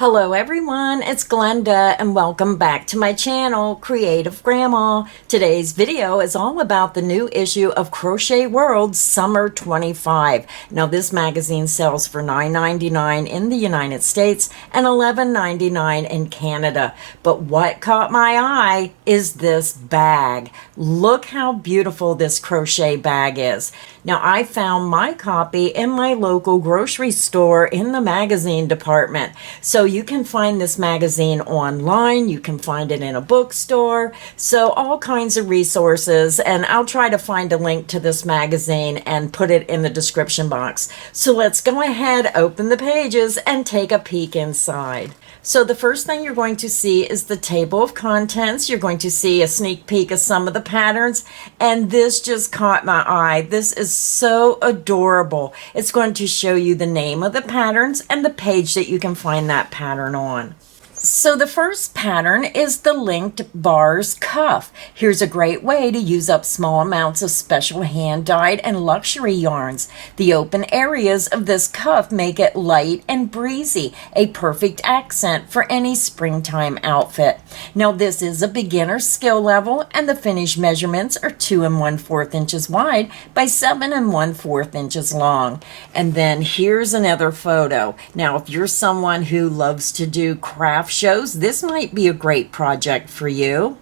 Hello everyone, it's Glenda and welcome back to my channel, Creative Grandma. Today's video is all about the new issue of Crochet World Summer 25. Now this magazine sells for $9.99 in the United States and $11.99 in Canada. But what caught my eye is this bag. Look how beautiful this crochet bag is. Now I found my copy in my local grocery store in the magazine department. So you can find this magazine online, you can find it in a bookstore, so all kinds of resources, and I'll try to find a link to this magazine and put it in the description box. So let's go ahead, open the pages, and take a peek inside. So the first thing you're going to see is the table of contents. You're going to see a sneak peek of some of the patterns, and this just caught my eye. This is so adorable. It's going to show you the name of the patterns and the page that you can find that pattern on. So the first pattern is the linked bars cuff. Here's a great way to use up small amounts of special hand-dyed and luxury yarns. The open areas of this cuff make it light and breezy, a perfect accent for any springtime outfit. Now this is a beginner skill level, and the finished measurements are 2 1/4 inches wide by 7 1/4 inches long. And then here's another photo. Now if you're someone who loves to do craft shows, this might be a great project for you.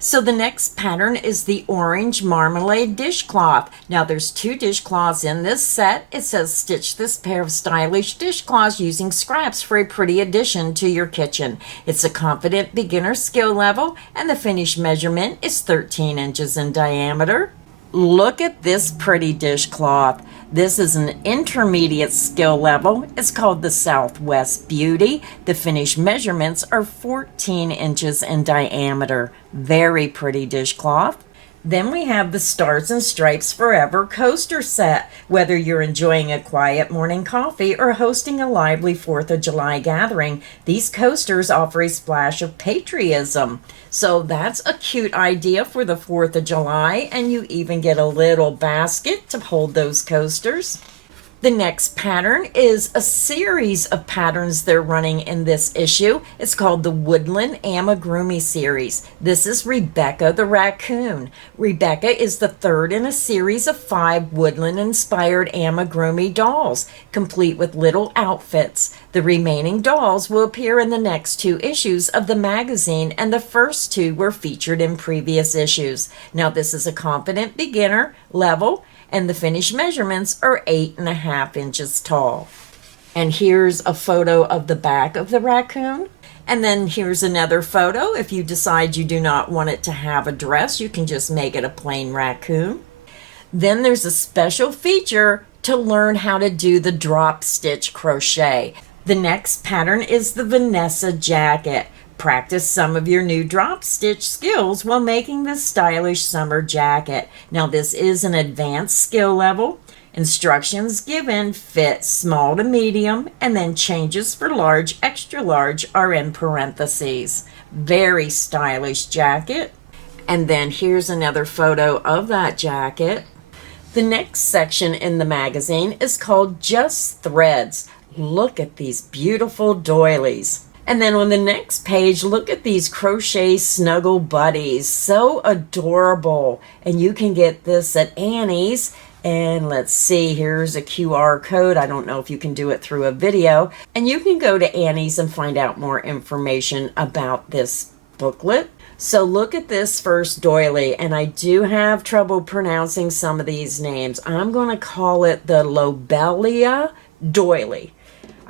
So the next pattern is the orange marmalade dishcloth. Now there's 2 dishcloths in this set. It says stitch this pair of stylish dishcloths using scraps for a pretty addition to your kitchen. It's a confident beginner skill level, and the finished measurement is 13 inches in diameter. Look at this pretty dishcloth. This is an intermediate skill level. It's called the Southwest Beauty. The finished measurements are 14 inches in diameter. Very pretty dishcloth. Then we have the Stars and Stripes Forever coaster set. Whether you're enjoying a quiet morning coffee or hosting a lively 4th of July gathering, these coasters offer a splash of patriotism. So that's a cute idea for the 4th of July, and you even get a little basket to hold those coasters. The next pattern is a series of patterns they're running in this issue. It's called the Woodland Amigurumi series. This is Rebecca the Raccoon. Rebecca is the third in a series of 5 woodland-inspired amigurumi dolls, complete with little outfits. The remaining dolls will appear in the next 2 issues of the magazine, and the first 2 were featured in previous issues. Now this is a confident beginner level, and the finished measurements are 8 1/2 inches tall. And here's a photo of the back of the raccoon. And then here's another photo. If you decide you do not want it to have a dress, you can just make it a plain raccoon. Then there's a special feature to learn how to do the drop stitch crochet. The next pattern is the Vanessa jacket. Practice some of your new drop stitch skills while making this stylish summer jacket. Now this is an advanced skill level. Instructions given fit small to medium, and then changes for large, extra large are in parentheses. Very stylish jacket. And then here's another photo of that jacket. The next section in the magazine is called Just Threads. Look at these beautiful doilies. And then on the next page, look at these crochet snuggle buddies. So adorable. And you can get this at Annie's. And let's see, here's a QR code. I don't know if you can do it through a video. And you can go to Annie's and find out more information about this booklet. So look at this first doily, and I do have trouble pronouncing some of these names. I'm going to call it the Lobelia doily.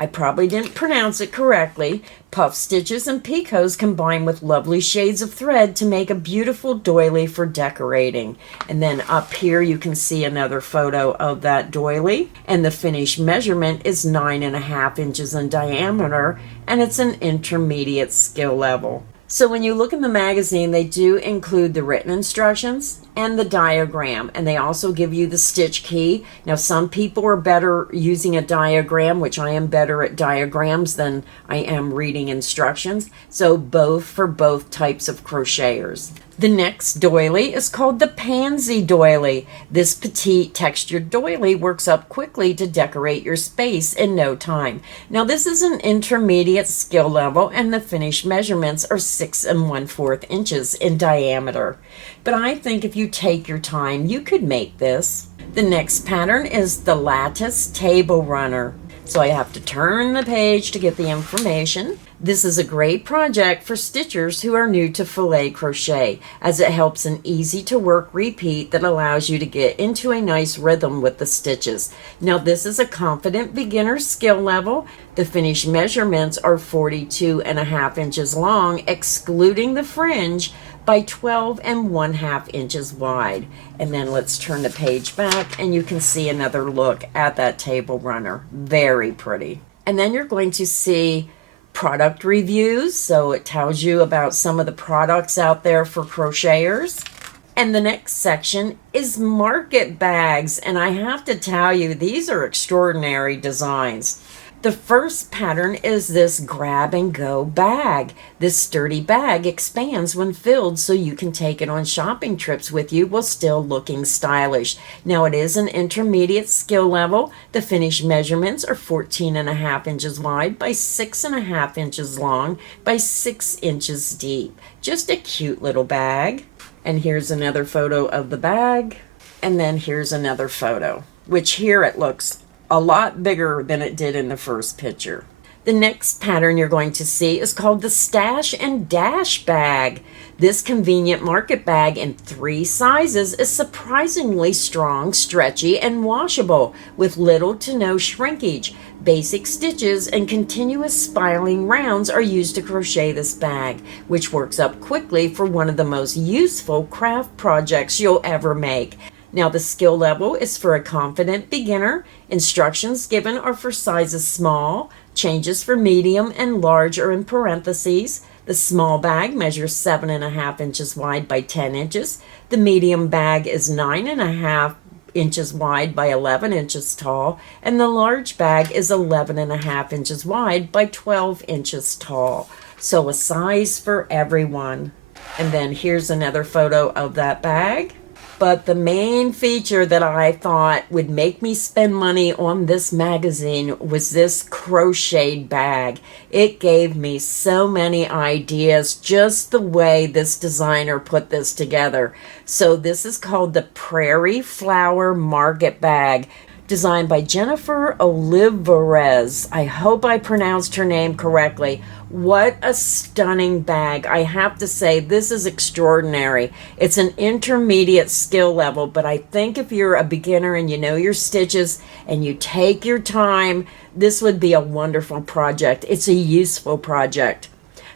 I probably didn't pronounce it correctly. Puff stitches and picots combine with lovely shades of thread to make a beautiful doily for decorating. And then up here you can see another photo of that doily. And the finished measurement is 9 1/2 inches in diameter, and it's an intermediate skill level. So when you look in the magazine, they do include the written instructions, and the diagram, and they also give you the stitch key. Now some people are better using a diagram, which I am better at diagrams than I am reading instructions, so both for both types of crocheters. The next doily is called the Pansy Doily. This petite textured doily works up quickly to decorate your space in no time. Now this is an intermediate skill level, and the finished measurements are 6 1/4 inches in diameter. But I think if you take your time, you could make this. The next pattern is the Lattice Table Runner. So I have to turn the page to get the information. This is a great project for stitchers who are new to filet crochet, as it helps an easy to work repeat that allows you to get into a nice rhythm with the stitches. Now this is a confident beginner skill level. The finished measurements are 42.5 inches long, excluding the fringe, by 12 1/2 inches wide. And then let's turn the page back and you can see another look at that table runner. Very pretty. And then you're going to see product reviews, so it tells you about some of the products out there for crocheters. And the next section is market bags, and I have to tell you, these are extraordinary designs. The first pattern is this grab and go bag. This sturdy bag expands when filled so you can take it on shopping trips with you while still looking stylish. Now it is an intermediate skill level. The finished measurements are 14.5 inches wide by 6.5 inches long by 6 inches deep. Just a cute little bag. And here's another photo of the bag. And then here's another photo, which here it looks a lot bigger than it did in the first picture. The next pattern you're going to see is called the Stash and Dash bag. This convenient market bag in 3 sizes is surprisingly strong, stretchy, and washable with little to no shrinkage. Basic stitches and continuous spiraling rounds are used to crochet this bag, which works up quickly for one of the most useful craft projects you'll ever make. Now the skill level is for a confident beginner. Instructions given are for sizes small. Changes for medium and large are in parentheses. The small bag measures 7.5 inches wide by 10 inches. The medium bag is 9.5 inches wide by 11 inches tall. And the large bag is 11.5 inches wide by 12 inches tall. So a size for everyone. And then here's another photo of that bag. But the main feature that I thought would make me spend money on this magazine was this crocheted bag. It gave me so many ideas, just the way this designer put this together. So this is called the Prairie Flower Market Bag, designed by Jennifer Olivares. I hope I pronounced her name correctly. What a stunning bag. I have to say, this is extraordinary. It's an intermediate skill level, but I think if you're a beginner and you know your stitches and you take your time, this would be a wonderful project. It's a useful project.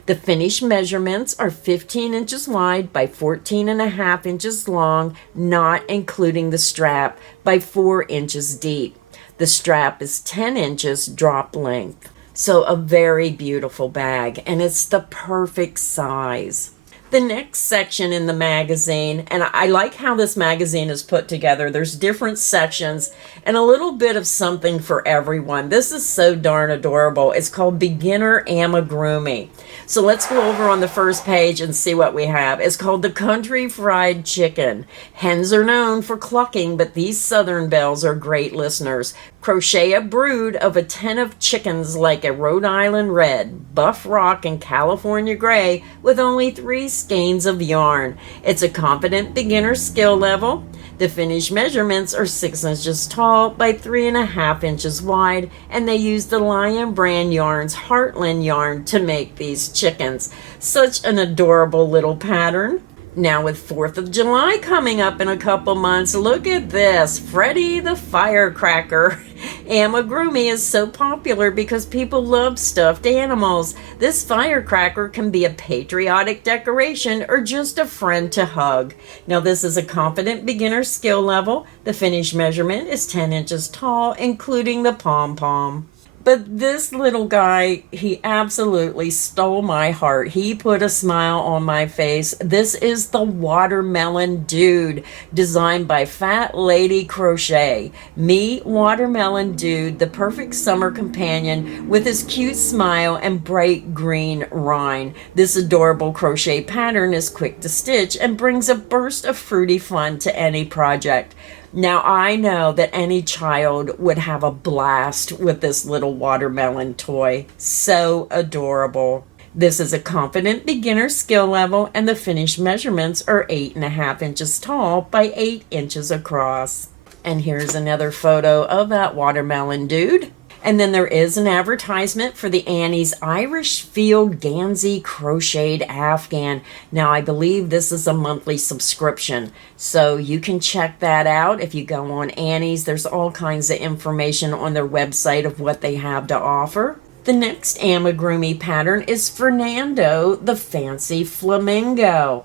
The finished measurements are 15 inches wide by 14.5 inches long, not including the strap, by 4 inches deep. The strap is 10 inches drop length. So a very beautiful bag, and it's the perfect size. The next section in the magazine, and I like how this magazine is put together. There's different sections and a little bit of something for everyone. This is so darn adorable. It's called Beginner Amigurumi. So let's go over on the first page and see what we have. It's called the Country Fried Chicken. Hens are known for clucking, but these southern belles are great listeners. Crochet a brood of a 10 of chickens like a Rhode Island red, buff rock, and California gray with only 3 skeins of yarn. It's a confident beginner skill level. The finished measurements are 6 inches tall by 3.5 inches wide, and they use the Lion Brand Yarns Heartland yarn to make these chickens. Such an adorable little pattern. Now with 4th of July coming up in a couple months, look at this, Freddie the Firecracker. Amigurumi is so popular because people love stuffed animals. This firecracker can be a patriotic decoration or just a friend to hug. Now this is a confident beginner skill level. The finished measurement is 10 inches tall, including the pom-pom. But this little guy, he absolutely stole my heart. He put a smile on my face. This is the Watermelon Dude, designed by Fat Lady Crochet. Meet Watermelon Dude, the perfect summer companion with his cute smile and bright green rind. This adorable crochet pattern is quick to stitch and brings a burst of fruity fun to any project. Now, I know that any child would have a blast with this little watermelon toy. So adorable. This is a confident beginner skill level, and the finished measurements are 8.5 inches tall by 8 inches across. And here's another photo of that watermelon dude. And then there is an advertisement for the Annie's Irish Field Gansey Crocheted Afghan. Now, I believe this is a monthly subscription, so you can check that out if you go on Annie's. There's all kinds of information on their website of what they have to offer. The next amigurumi pattern is Fernando, the Fancy Flamingo.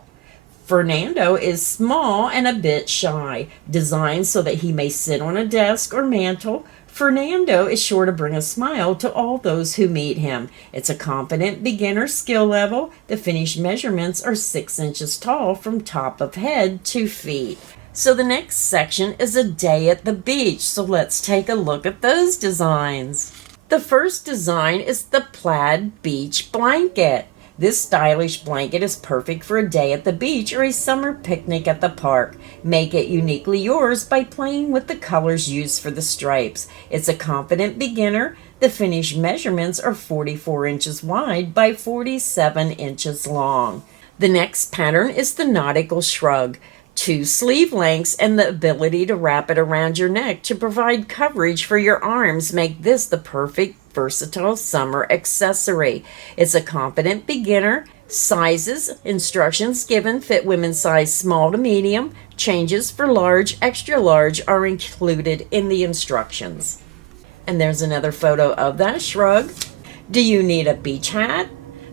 Fernando is small and a bit shy, designed so that he may sit on a desk or mantle. Fernando is sure to bring a smile to all those who meet him. It's a confident beginner skill level. The finished measurements are 6 inches tall from top of head to feet. So the next section is a day at the beach. So let's take a look at those designs. The first design is the plaid beach blanket. This stylish blanket is perfect for a day at the beach or a summer picnic at the park. Make it uniquely yours by playing with the colors used for the stripes. It's a confident beginner. The finished measurements are 44 inches wide by 47 inches long. The next pattern is the nautical shrug. 2 sleeve lengths and the ability to wrap it around your neck to provide coverage for your arms make this the perfect versatile summer accessory. It's a confident beginner. Sizes, instructions given fit women's size small to medium. Changes for large, extra large are included in the instructions. And there's another photo of that shrug. Do you need a beach hat?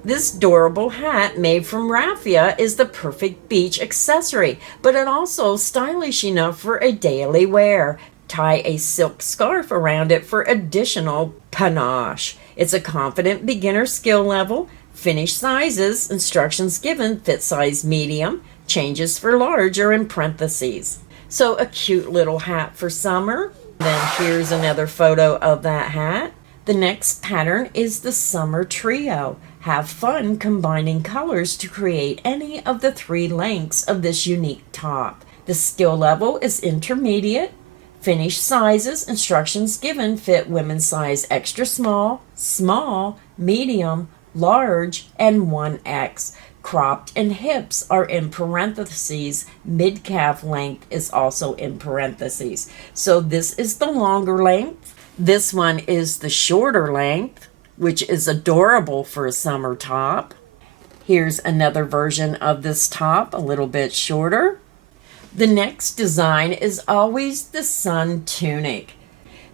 This durable hat made from raffia is the perfect beach accessory, but it also stylish enough for a daily wear. Tie a silk scarf around it for additional panache. It's a confident beginner skill level. Finished sizes, instructions given, fit size medium. Changes for large are in parentheses. So a cute little hat for summer. Then here's another photo of that hat. The next pattern is the Summer Trio. Have fun combining colors to create any of the 3 lengths of this unique top. The skill level is intermediate. Finished sizes, instructions given fit women's size extra small, small, medium, large, and 1X. Cropped and hips are in parentheses. Mid-calf length is also in parentheses. So this is the longer length. This one is the shorter length, which is adorable for a summer top. Here's another version of this top, a little bit shorter. The next design is always the sun tunic.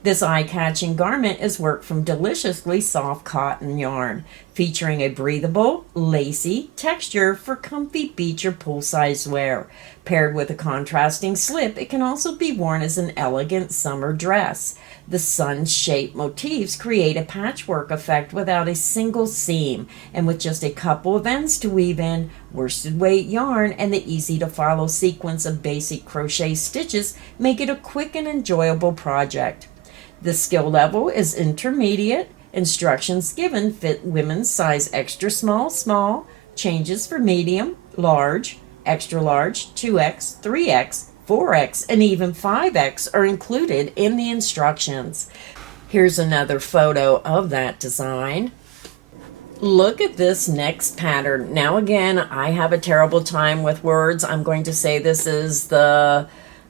This eye-catching garment is worked from deliciously soft cotton yarn, featuring a breathable, lacy texture for comfy beach or poolside wear. Paired with a contrasting slip, it can also be worn as an elegant summer dress. The sun-shaped motifs create a patchwork effect without a single seam, and with just a couple of ends to weave in, worsted weight yarn, and the easy-to-follow sequence of basic crochet stitches make it a quick and enjoyable project. The skill level is intermediate. Instructions given fit women's size extra small, small. Changes for medium, large, extra large, 2X, 3X, 4X, and even 5X are included in the instructions. Here's another photo of that design. Look at this next pattern. Now again, I have a terrible time with words. I'm going to say this is the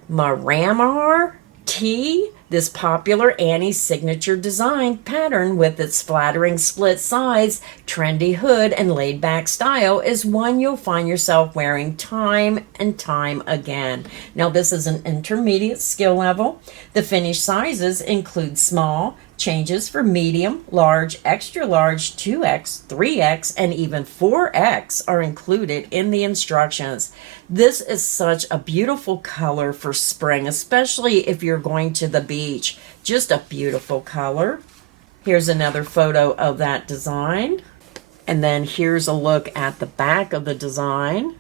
Miramar Tee. This popular Annie signature design pattern with its flattering split sides, trendy hood, and laid-back style is one you'll find yourself wearing time and time again. Now this is an intermediate skill level. The finished sizes include small, changes for medium, large, extra large, 2X, 3X, and even 4X are included in the instructions. This is such a beautiful color for spring, especially if you're going to the beach. Just a beautiful color. Here's another photo of that design. And then here's a look at the back of the design.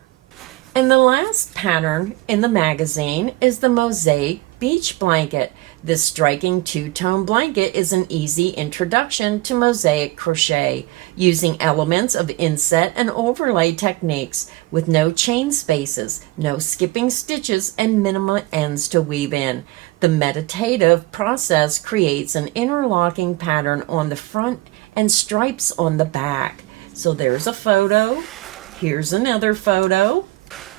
And the last pattern in the magazine is the Mosaic Beach Blanket. This striking two-tone blanket is an easy introduction to mosaic crochet, using elements of inset and overlay techniques with no chain spaces, no skipping stitches, and minimal ends to weave in. The meditative process creates an interlocking pattern on the front and stripes on the back. So there's a photo, here's another photo,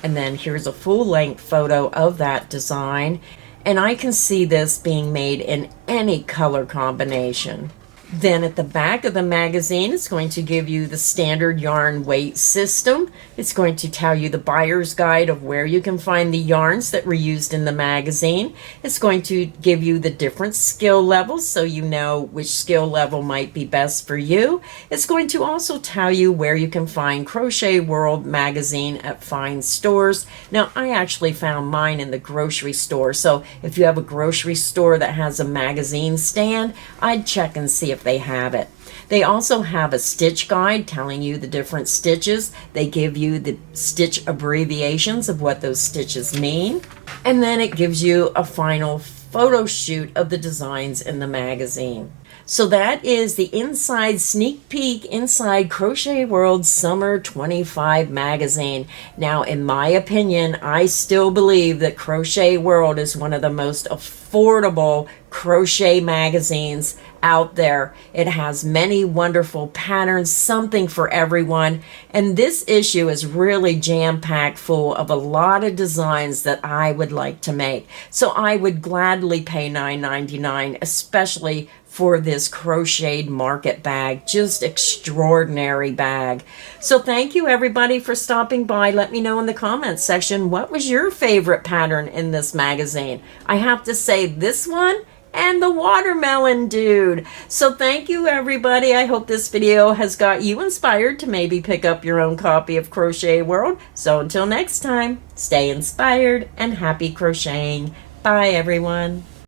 and then here's a full-length photo of that design. And I can see this being made in any color combination. Then at the back of the magazine, it's going to give you the standard yarn weight system. It's going to tell you the buyer's guide of where you can find the yarns that were used in the magazine. It's going to give you the different skill levels so you know which skill level might be best for you. It's going to also tell you where you can find Crochet World magazine at fine stores. Now, I actually found mine in the grocery store, so if you have a grocery store that has a magazine stand, I'd check and see if they have it. They also have a stitch guide telling you the different stitches. They give you the stitch abbreviations of what those stitches mean. And then it gives you a final photo shoot of the designs in the magazine. So that is the inside sneak peek inside Crochet World Summer 25 magazine. Now, in my opinion, I still believe that Crochet World is one of the most affordable crochet magazines out there. It has many wonderful patterns, something for everyone, and this issue is really jam-packed full of a lot of designs that I would like to make. So I would gladly pay $9.99, especially for this crocheted market bag. Just extraordinary bag. So thank you everybody for stopping by. Let me know in the comments section, what was your favorite pattern in this magazine? I have to say this one and the watermelon dude. So thank you everybody. I hope this video has got you inspired to maybe pick up your own copy of Crochet World. So until next time, stay inspired and happy crocheting. Bye everyone.